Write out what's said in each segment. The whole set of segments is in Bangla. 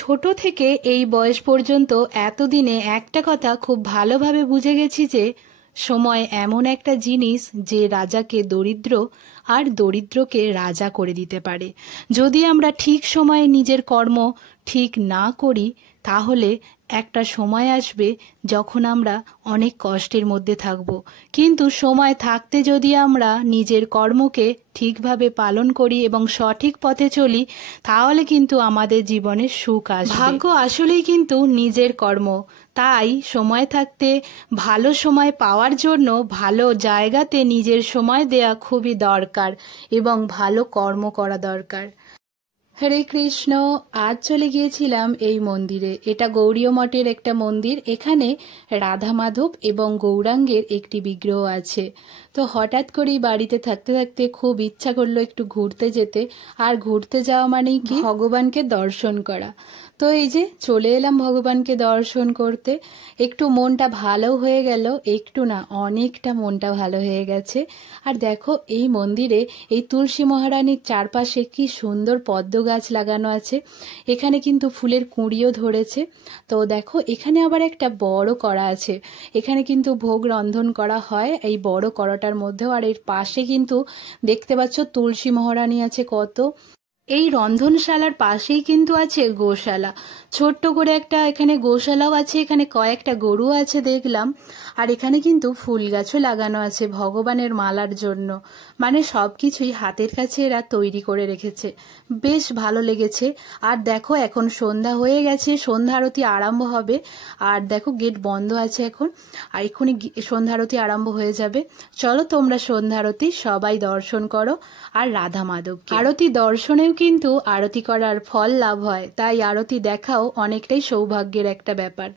ছোট থেকে এই বয়স পর্যন্ত এতদিনে একটা কথা খুব ভালোভাবে বুঝে গেছি যে সময় এমন একটা জিনিস যে রাজাকে দরিদ্র আর দরিদ্রকে রাজা করে দিতে পারে। যদি আমরা ঠিক সময়ে নিজের কর্ম ঠিক না করি তাহলে একটা সময় আসবে যখন আমরা অনেক কষ্টের মধ্যে থাকব, কিন্তু সময় থাকতে যদি আমরা নিজের কর্মকে ঠিকভাবে পালন করি এবং সঠিক পথে চলি তাহলে কিন্তু আমাদের জীবনে সুখ আসবে। ভাগ্য আসলেই কিন্তু নিজের কর্ম, তাই সময় থাকতে ভালো সময় পাওয়ার জন্য ভালো জায়গাতে নিজের সময় দেয়া খুবই দরকার এবং ভালো কর্ম করা দরকার। হরে কৃষ্ণ। আজ চলে গিয়েছিলাম এই মন্দিরে। এটা গৌড়ীয় মঠের একটা মন্দির। এখানে রাধা মাধব এবং গৌরাঙ্গের একটি বিগ্রহ আছে। তো হঠাৎ করেই বাড়িতে থাকতে থাকতে খুব ইচ্ছা করলো একটু ঘুরতে যেতে, আর ঘুরতে যাওয়া মানেই কি ভগবানকে দর্শন করা। তো এই যে চলে এলাম ভগবানকে দর্শন করতে। একটু মনটা ভালো হয়ে গেল, একটু না অনেকটা মনটা ভালো হয়ে গেছে। আর দেখো এই মন্দিরে এই তুলসী মহারানীর চারপাশে কি সুন্দর পদ্ম গাছ লাগানো আছে। এখানে কিন্তু ফুলের কুঁড়িও ধরেছে। তো দেখো এখানে আবার একটা বড় কড়া আছে, এখানে কিন্তু ভোগ রন্ধন করা হয় এই বড় কড়াটার মধ্যেও। আর এর পাশে কিন্তু দেখতে পাচ্ছ তুলসী মহারানী আছে কত। এই রন্ধনশালার পাশেই কিন্তু আছে গোশালা, ছোট্ট করে একটা এখানে গোশালাও আছে। এখানে কয়েকটা গরু আছে দেখলাম। আর এখানে কিন্তু ফুল গাছও লাগানো আছে ভগবানের মালার জন্য। মানে সবকিছুই হাতের কাছে এরা তৈরি করে রেখেছে, বেশ ভালো লেগেছে। আর দেখো এখন সন্ধ্যা হয়ে গেছে, সন্ধ্যা আরতি আরম্ভ হবে। আর দেখো গেট বন্ধ আছে এখন, আর এক্ষুনি সন্ধ্যা আরতি আরম্ভ হয়ে যাবে। চলো তোমরা সন্ধ্যা আরতি সবাই দর্শন করো। আর রাধা মাধব আরতি দর্শনেও কিন্তু আরতি করার ফল লাভ হয়, তাই আরতি দেখাও অনেকটাই সৌভাগ্যের একটা ব্যাপার।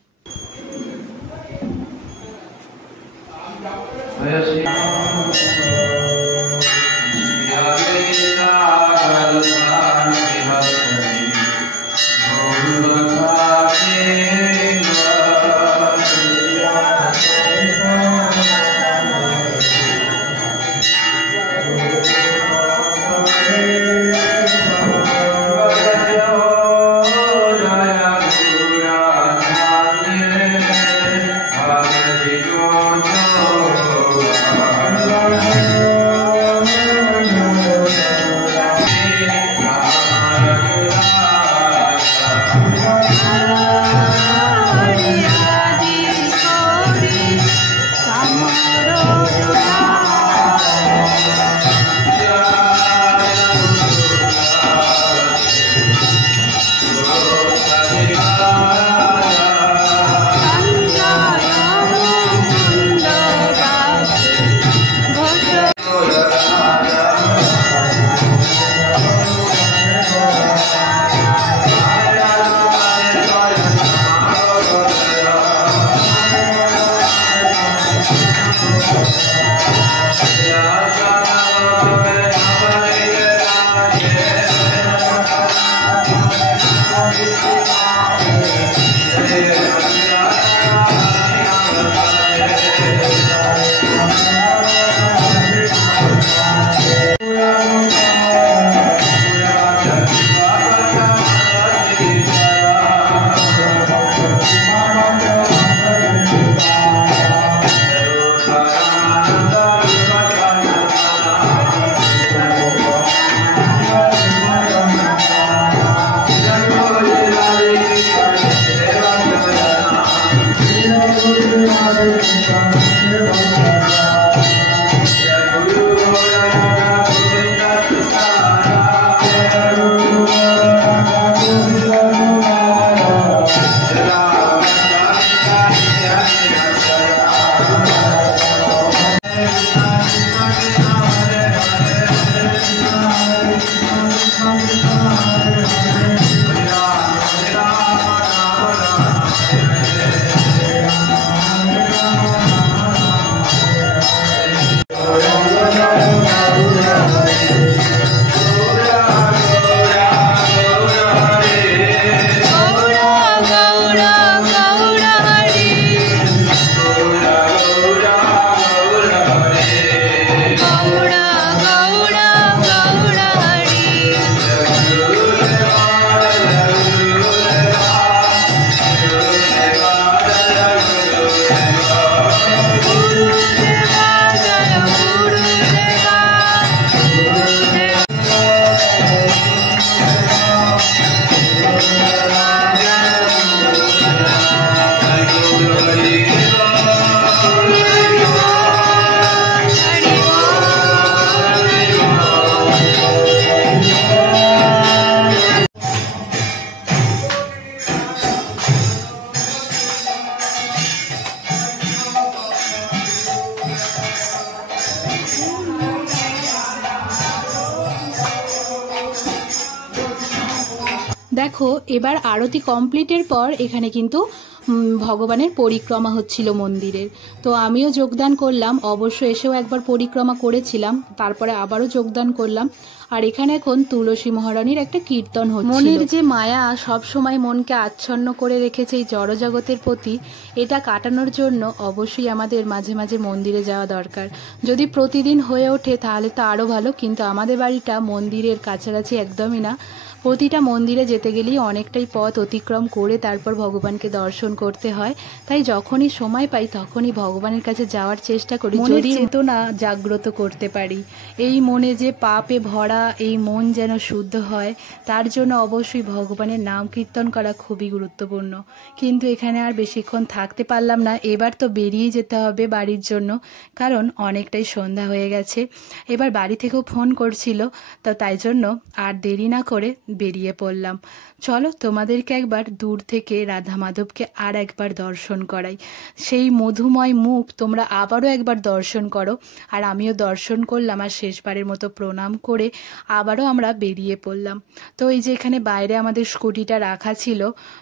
দেখো এবার আরতি কমপ্লিটের পর এখানে কিন্তু ভগবানের পরিক্রমা হচ্ছিল মন্দিরের। তো আমিও যোগদান করলাম, অবশ্য এসেও একবার পরিক্রমা করেছিলাম, তারপরে আবারও যোগদান করলাম। আর এখানে এখন তুলসী মহারানীর একটা কীর্তন হচ্ছে। মনের যে মায়া সব সময় মনকে আচ্ছন্ন করে রেখেছে এই জড়জগতের প্রতি, এটা কাটানোর জন্য অবশ্যই আমাদের মাঝে মাঝে মন্দিরে যাওয়া দরকার। যদি প্রতিদিন হয়ে ওঠে তাহলে তো আরও ভালো, কিন্তু আমাদের বাড়িটা মন্দিরের কাছাকাছি একদমই না। প্রতিটা মন্দিরে যেতে গেলেই অনেকটাই পথ অতিক্রম করে তারপর ভগবানকে দর্শন করতে হয়। তাই যখনই সময় পাই তখনই ভগবানের কাছে যাওয়ার চেষ্টা করি, যদি চেতনা জাগ্রত করতে পারি। এই মনে যে পাপে ভরা এই মন যেন শুদ্ধ হয়, তার জন্য অবশ্যই ভগবানের নাম কীর্তন করা খুবই গুরুত্বপূর্ণ। কিন্তু এখানে আর বেশিক্ষণ থাকতে পারলাম না, এবার তো বেরিয়ে যেতে হবে বাড়ির জন্য, কারণ অনেকটাই সন্ধ্যা হয়ে গেছে। এবার বাড়ি থেকেও ফোন করছিল, তো তাই জন্য আর দেরি না করে বেরিয়ে পড়লাম। চলো তোমাদেরকে একবার দূর থেকে রাধা মাধবকে আর একবার দর্শন করাই। সেই মধুময় মুখ তোমরা আবারও একবার দর্শন করো, আর আমিও দর্শন করলাম, আর শেষবারের মতো প্রণাম করে আবারও আমরা বেরিয়ে পড়লাম। তো এই যে এখানে বাইরে আমাদের স্কুটিটা রাখা ছিল,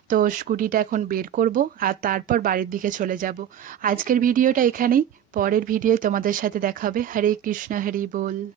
তো স্কুটিটা এখন বের করব আর তারপর বাড়ির দিকে চলে যাব। আজকের ভিডিওটা এখানেই, পরের ভিডিও তোমাদের সাথে দেখা হবে। হরে কৃষ্ণ, হরি বল।